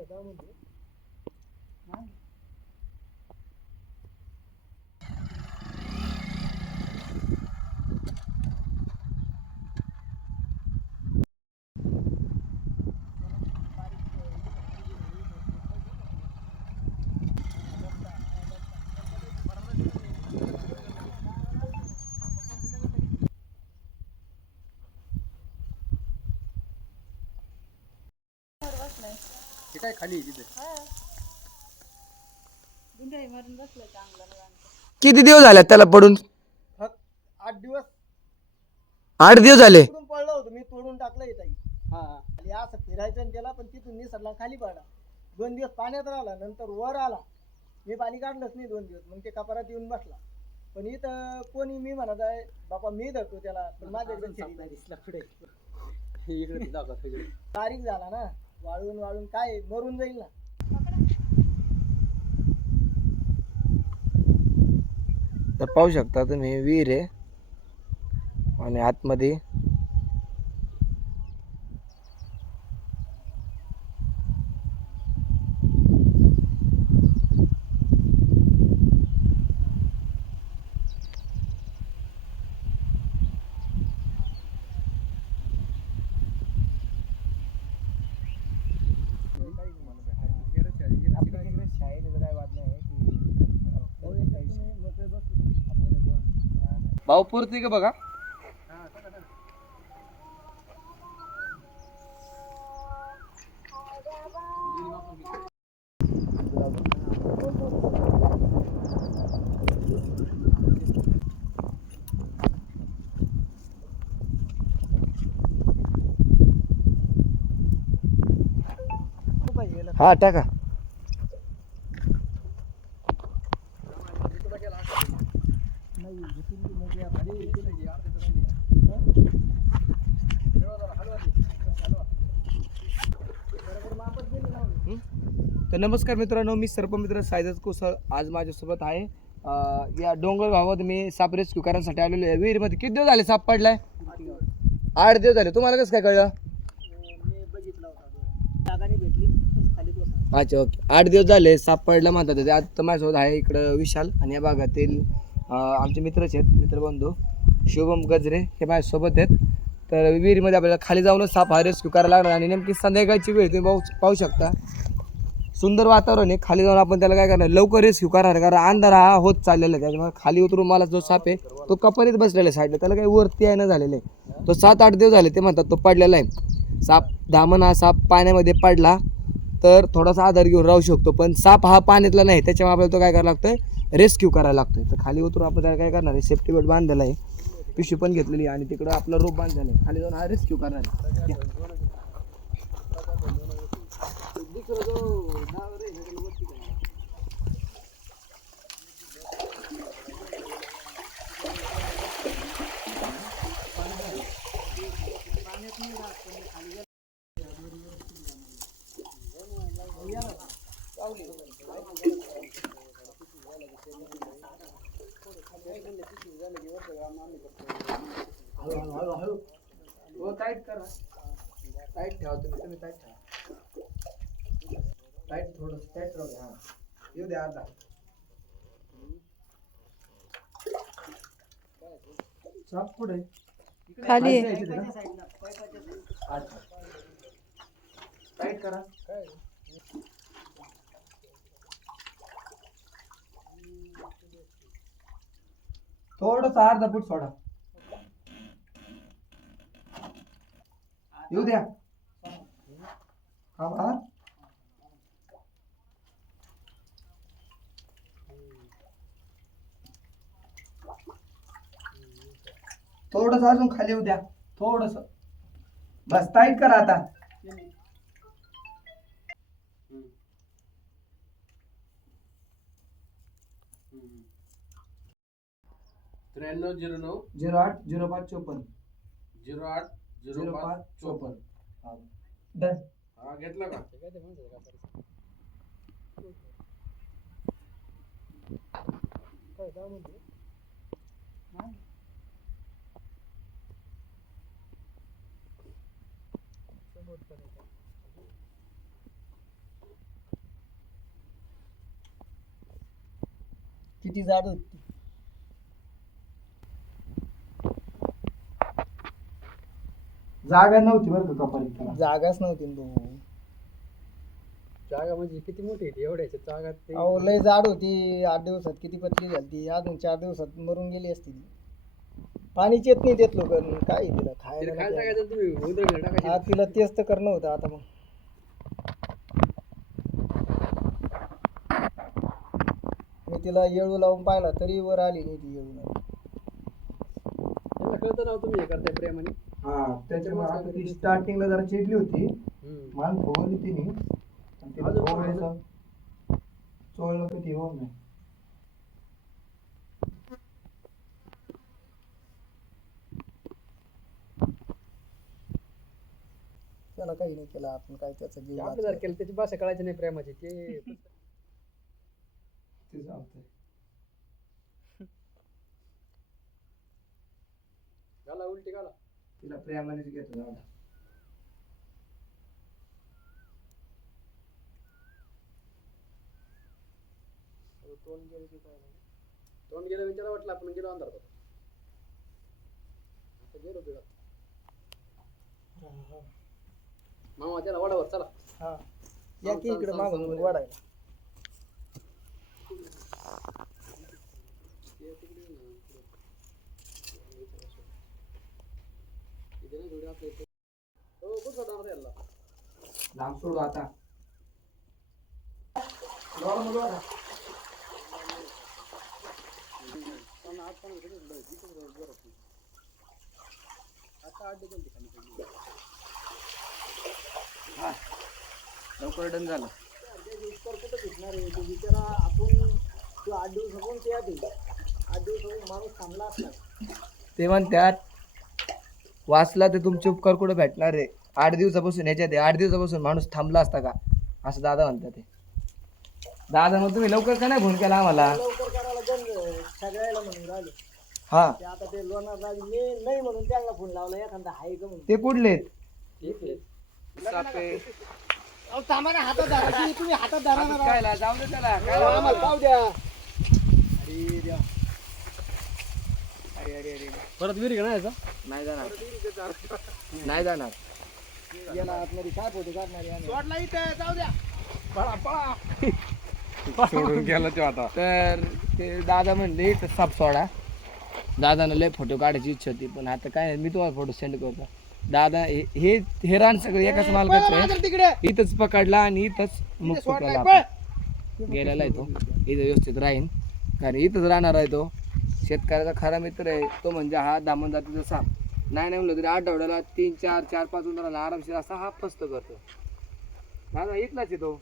फायदा म्हणजे Thank you. हे काय खाली आहे तिथे? किती दिवस झाले त्याला पडून? फक्त आठ दिवस. आठ दिवस झाले? तिकडून पडलो होतो मी तोडून टाकलं इथं हा. खाली असं फिरायचं आणि त्याला पण तिथून निसरला खाली पडला. दोन दिवस पाण्यात राहिला नंतर वर आला. मी पाणी काढलंच नाही दोन दिवस मग ते कपारात येऊन बसला. पण इथं कोणी मी म्हणत आहे बाबा मी धरतो त्याला पण माझ्याकडे शेरी नाही इकडे दाखवा झाला ना. वाळून वाळून काय मरून जाईल ना. तर पाहू शकता तुम्ही विहीर आहे. आणि आतमध्ये भाऊ पुरते का बघा? हा टाका. तर नमस्कार मित्रांनो मी सर्पमित्र सायदत कोसळ आज माझ्यासोबत आहे. या डोंगर गावात मी साप रेस्क्यू करण्यासाठी आलेलो आहे. विहिरीमध्ये किती दिवस झाले साप पडलाय? आठ दिवस झाले. तुम्हाला कसं काय कळलं? भेटली अच्छा ओके. आठ दिवस झाले साप पडला म्हणतात ते आता माझ्यासोबत आहे इकडं विशाल आणि या भागातील आमचे मित्रच आहेत मित्रबंधू शुभम गजरे हे माझ्यासोबत आहेत. तर विहिरीमध्ये आपल्याला खाली जाऊनच साप हा रेस्क्यू करायला लागणार आणि नेमकी संध्याकाळची वेळ तुम्ही पाहू पाहू शकता. सुंदर वातावरण आहे. खाली जाऊन आपण त्याला काय करणार? लवकर रेस्क्यू करणार आहे. कारण अंधार हा होत चाललेला आहे. त्याच्यामुळे खाली उतरून मला जो साप आहे तो कपरीत बसलेला आहे साईडला त्याला काही वरती आहे ना झालेलं आहे. तो सात आठ दिवस झाले ते म्हणतात तो पडलेला आहे. साप धामण हा साप पाण्यामध्ये पडला तर थोडासा आधार घेऊन राहू शकतो. पण साप हा पाण्यातला नाही. त्याच्यामुळे आपल्याला तो काय करायला लागतोय? रेस्क्यू करायला लागतोय. तर खाली उतरून आपण त्याला काय करणार आहे? सेफ्टी बेल्ट बांधलेला आहे. पिशवी पण घेतलेली आणि तिकडं आपला रोप बांधलेला आहे. खाली जाऊन हा रेस्क्यू करणार आहे. हळू हळू हळू. हो टाईट करा. टाईट ठेवा तुम्ही तुम्ही टाईट ठेवा. टाईट थोडं टाईट राहू द्या हा. येऊ द्या आता साप पुढे. खाली. टाईट करा. थोडस अर्धा फूट सोडा. येऊ द्या. हा हा. थोडस अजून खाली येऊ द्या. थोडस. बस टाईट करा आता. त्र्याण्णव झिरो नऊ. झिरो आठ झिरो पाच चोपन्न. झिरो आठ झिरो झिरो पाच पाच चोपन्न. डन हा. घेतला का? किती जाड होती? जागा नव्हती बरं का जागाच नव्हती तू भाऊ जागा म्हणजे किती मोठी होती? एवढ्या जागा अहो लय जाड होती. आठ दिवसात किती पतली झाली अजून चार दिवसात मरून गेली असती ती. पाणीच येत नाही देत लोक. काय आहे तिला तिला खायला खायला नाही टाकायचं तुम्ही हा टाकायची. तिला तेच तर करणं होतं आता मग. मी तिला येळू लावून पाहिला तरी वर आली नाही ती येळू लावून. तिला कळतं ना हो तुम्ही हे करताय प्रेमाने? हा त्याच्यामुळे आता ती स्टार्टिंगला जरा चिडली होती. हम्म. मान फुगवली तिने. आणि तिला अजून चोळलं चोळलं कधी होत नाही. त्याला काही नाही केलं आपण काय त्याचा जीव वाचला. जर केलं त्याची भाषा कळायची नाही प्रेमाची ते ते चालतंय घाला उलटी घाला तिला प्रेमानेच घेतो. तोंड गेलं की काय नाही. तोंड गेलं विचारा वाटलं आपण गेलो अंधारात आता गेलो तिला मामा त्याला वाडावर चला. हा. या की इकडे मागून मग वाढायला. हो लांब सोडू आता. आता आठ डझन ठिकाणी पडली. लवकर डन झालं उत्तर कुठं भेटणार आहे तो बिचारा आपण तो आठ दिवसापासून ते आधी आठ दिवसापासून माणूस थांबला असला ते म्हणतात वाचला ते तुमचे उपकार कुठे भेटणार आहे आठ दिवसापासून याच्यात आहे. आठ दिवसापासून माणूस थांबला असता का? असं दादा म्हणतात ते. दादा मग तुम्ही लवकर का नाही फोन केला आम्हाला? लवकर करायला गंज सगळ्याला म्हणून राहिले हा ते आता थांबा ना हातात धरा की तुम्ही हातात धरा ना राव. कायला जाऊ दे त्याला अहो, आम्हाला पाहू द्या. अरे देवा. अरे अरे अरे. परत विहिरी का? नाही याचा नाही जाणार नाही जाणार. आतमध्ये काय फोटो काढणार? सोडला इथं जाऊ द्या. सोडून गेला तो आता. तर ते दादा म्हणले तर साप सोडा. दादानं लय फोटो काढायची इच्छा होती पण आता काय मी तुम्हाला फोटो सेंड करतो. दादा हे हे- हे रान सगळं एकाच मालकाचं आहे. इथंच पकडला आणि इथंच मुक्त केला. गेलेला आहे तो. इथं व्यवस्थित राहीन. कारण इथंच राहणार आहे तो. शेतकऱ्याचा खरा मित्र आहे. तो म्हणजे हा दामन जातीचा साप. नाही नाही म्हणलं तरी आठवड्याला तीन चार चार पाच उंदराला आरामशीर असा हा फस्त करतो. दादा इथलाच आहे तो.